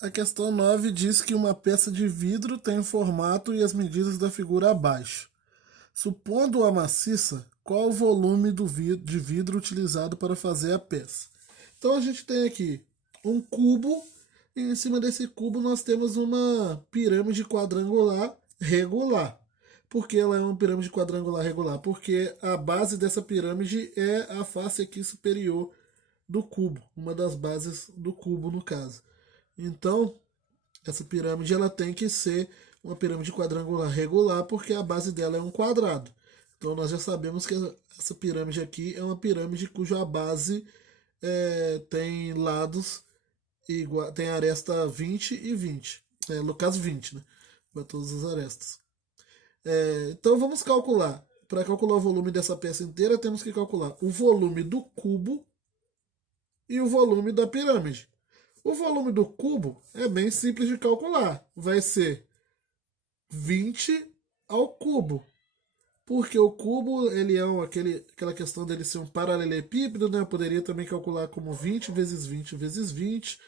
A questão 9 diz que uma peça de vidro tem o formato e as medidas da figura abaixo. Supondo-a maciça, qual o volume de vidro utilizado para fazer a peça? Então a gente tem aqui um cubo e em cima desse cubo nós temos uma pirâmide quadrangular regular. Por que ela é uma pirâmide quadrangular regular? Porque a base dessa pirâmide é a face aqui superior do cubo, uma das bases do cubo no caso. Então, essa pirâmide ela tem que ser uma pirâmide quadrangular regular porque a base dela é um quadrado. Então nós já sabemos que essa pirâmide aqui é uma pirâmide cuja base tem lados igual, tem aresta 20 e 20. No caso 20, né? Para todas as arestas. Então vamos calcular. Para calcular o volume dessa peça inteira, temos que calcular o volume do cubo e o volume da pirâmide. O volume do cubo é bem simples de calcular. Vai ser 20 ao cubo. Porque o cubo, ele é aquela questão dele ser um paralelepípedo, né? Eu poderia também calcular como 20 vezes 20 vezes 20.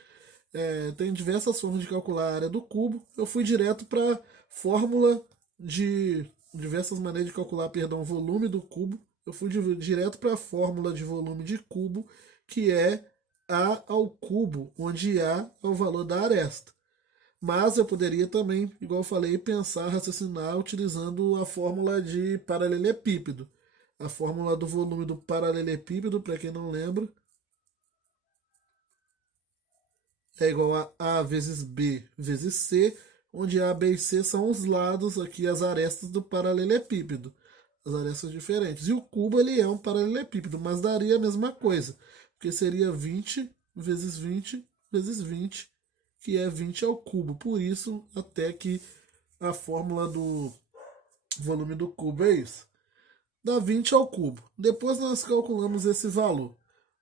Tem diversas formas de calcular a área do cubo. Eu fui direto para fórmula de diversas maneiras de calcular, perdão, o volume do cubo. Eu fui direto para a fórmula de volume de cubo, que é A ao cubo, onde A é o valor da aresta. Mas eu poderia também, igual eu falei, pensar, raciocinar utilizando a fórmula de paralelepípedo. A fórmula do volume do paralelepípedo, para quem não lembra, é igual a A vezes B vezes C, onde A, B e C são os lados aqui, as arestas do paralelepípedo. As arestas diferentes. E o cubo ele é um paralelepípedo, mas daria a mesma coisa, porque seria 20 vezes 20 vezes 20, que é 20 ao cubo. Por isso, até que a fórmula do volume do cubo é isso. Dá 20 ao cubo. Depois nós calculamos esse valor.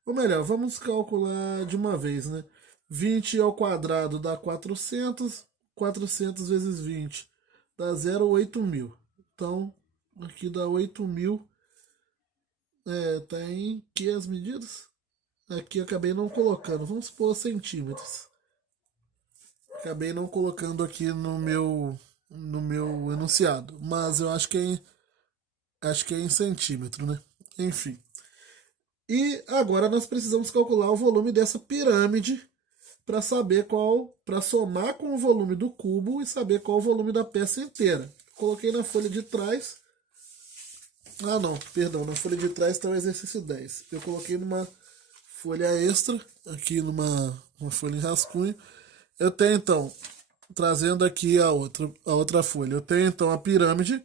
Ou melhor, vamos calcular de uma vez, né? 20 ao quadrado dá 400. 400 vezes 20 dá 0,8.000. Então, aqui dá 8.000. Tá em que as medidas? Aqui eu acabei não colocando. Vamos supor centímetros. Acabei não colocando aqui no meu enunciado. Mas eu acho que é em centímetro, né? Enfim. E agora nós precisamos calcular o volume dessa pirâmide para saber para somar com o volume do cubo e saber qual o volume da peça inteira. Coloquei na folha de trás. Ah, não, perdão, na folha de trás está o exercício 10. Eu coloquei numa folha extra, aqui uma folha em rascunho. Eu tenho então, trazendo aqui a outra folha, eu tenho então a pirâmide,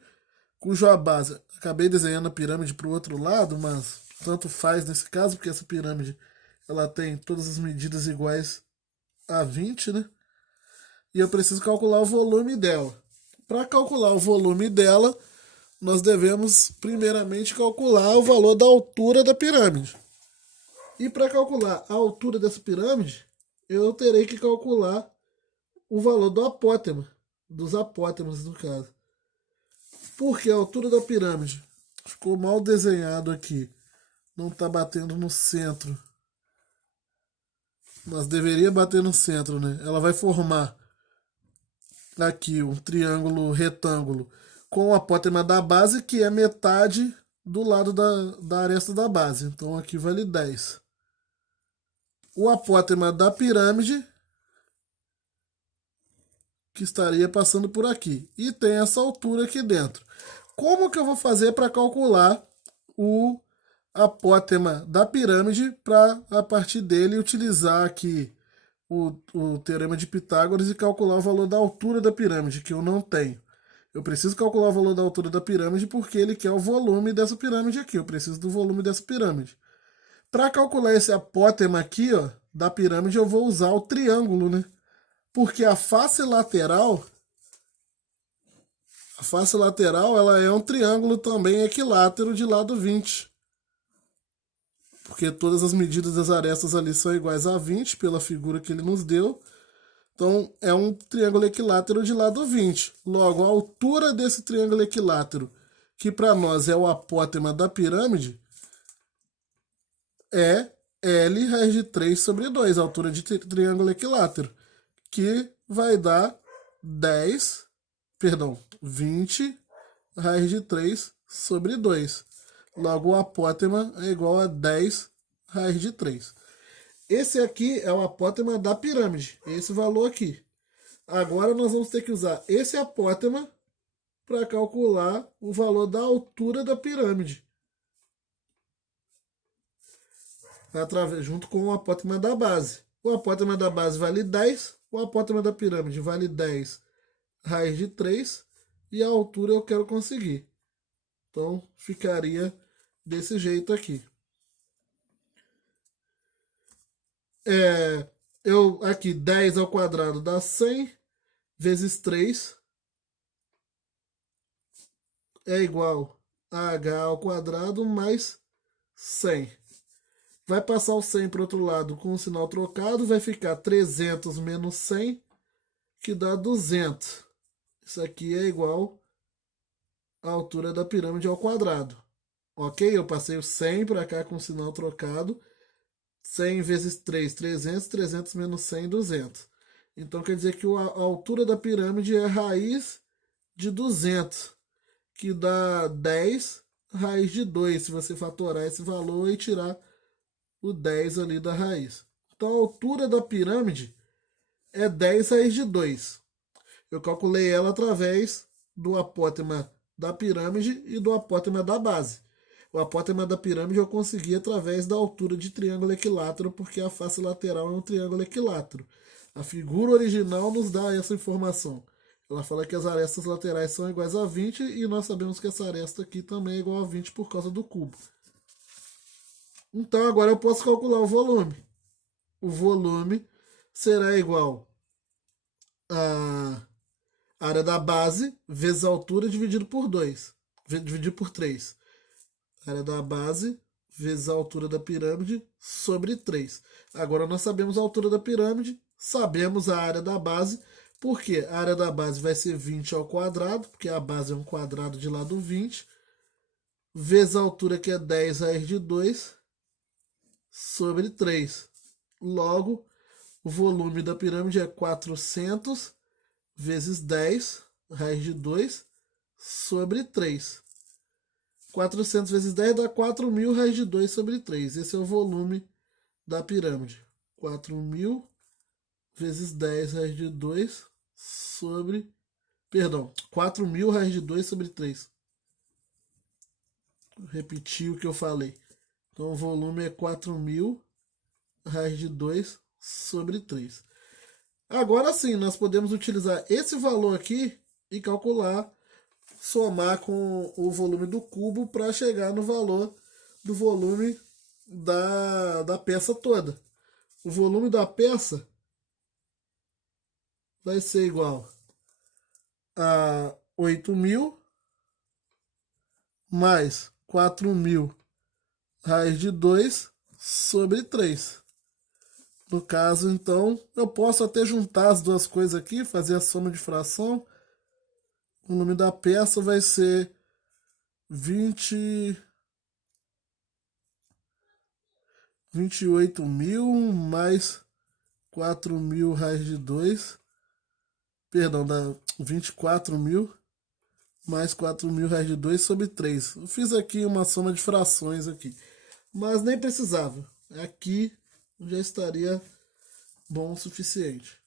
cuja base, acabei desenhando a pirâmide para o outro lado, mas tanto faz nesse caso, porque essa pirâmide ela tem todas as medidas iguais a 20, né? E eu preciso calcular o volume dela. Para calcular o volume dela, nós devemos primeiramente calcular o valor da altura da pirâmide. E para calcular a altura dessa pirâmide, eu terei que calcular o valor do apótema, dos apótemas no caso. Porque a altura da pirâmide ficou mal desenhado aqui, não está batendo no centro. Mas deveria bater no centro, né? Ela vai formar aqui um triângulo retângulo com o apótema da base, que é metade do lado da aresta da base. Então aqui vale 10. O apótema da pirâmide, que estaria passando por aqui. E tem essa altura aqui dentro. Como que eu vou fazer para calcular o apótema da pirâmide para, a partir dele, utilizar aqui o teorema de Pitágoras e calcular o valor da altura da pirâmide, que eu não tenho. Eu preciso calcular o valor da altura da pirâmide porque ele quer o volume dessa pirâmide aqui. Eu preciso do volume dessa pirâmide. Para calcular esse apótema aqui, ó, da pirâmide, eu vou usar o triângulo, né? Porque a face lateral ela é um triângulo também equilátero de lado 20. Porque todas as medidas das arestas ali são iguais a 20 pela figura que ele nos deu. Então, é um triângulo equilátero de lado 20. Logo, a altura desse triângulo equilátero, que para nós é o apótema da pirâmide, é L raiz de 3 sobre 2, a altura de triângulo equilátero, que vai dar 20 raiz de 3 sobre 2. Logo, o apótema é igual a 10 raiz de 3. Esse aqui é o apótema da pirâmide, esse valor aqui. Agora nós vamos ter que usar esse apótema para calcular o valor da altura da pirâmide. Junto com o apótema da base. O apótema da base vale 10, o apótema da pirâmide vale 10 raiz de 3 e a altura eu quero conseguir. Então ficaria desse jeito aqui. Aqui 10 ao quadrado dá 100 vezes 3 é igual a h ao quadrado mais 100. Vai passar o 100 para o outro lado com o sinal trocado, vai ficar 300 menos 100, que dá 200. Isso aqui é igual à altura da pirâmide ao quadrado. Ok? Eu passei o 100 para cá com o sinal trocado. 100 vezes 3, 300. 300 menos 100, 200. Então quer dizer que a altura da pirâmide é raiz de 200, que dá 10 raiz de 2, se você fatorar esse valor e tirar o 10 ali da raiz. Então a altura da pirâmide é 10 raiz de 2. Eu calculei ela através do apótema da pirâmide e do apótema da base. O apótema da pirâmide eu consegui através da altura de triângulo equilátero, porque a face lateral é um triângulo equilátero. A figura original nos dá essa informação. Ela fala que as arestas laterais são iguais a 20 e nós sabemos que essa aresta aqui também é igual a 20 por causa do cubo. Então agora eu posso calcular o volume. O volume será igual a área da base vezes a altura dividido por 2. Dividido por 3. Área da base vezes a altura da pirâmide sobre 3. Agora nós sabemos a altura da pirâmide, sabemos a área da base, porque a área da base vai ser 20 ao quadrado, porque a base é um quadrado de lado 20, vezes a altura que é 10 raiz de 2 sobre 3. Logo, o volume da pirâmide é 400 vezes 10 raiz de 2 sobre 3. 400 vezes 10 dá 4.000 raiz de 2 sobre 3. Esse é o volume da pirâmide. 4.000 vezes 10 raiz de 2 sobre... Perdão, 4.000 raiz de 2 sobre 3. Vou repetir o que eu falei. Então o volume é 4.000 raiz de 2 sobre 3. Agora sim, nós podemos utilizar esse valor aqui e calcular, somar com o volume do cubo para chegar no valor do volume da peça toda. O volume da peça vai ser igual a 8.000 mais 4.000 raiz de 2 sobre 3. No caso, então, eu posso até juntar as duas coisas aqui, fazer a soma de fração. O volume da peça vai ser 28.000 mais 4.000 raiz de 2. Perdão, dá 24.000 mais 4.000 raiz de 2 sobre 3. Eu fiz aqui uma soma de frações aqui, mas nem precisava. Aqui já estaria bom o suficiente.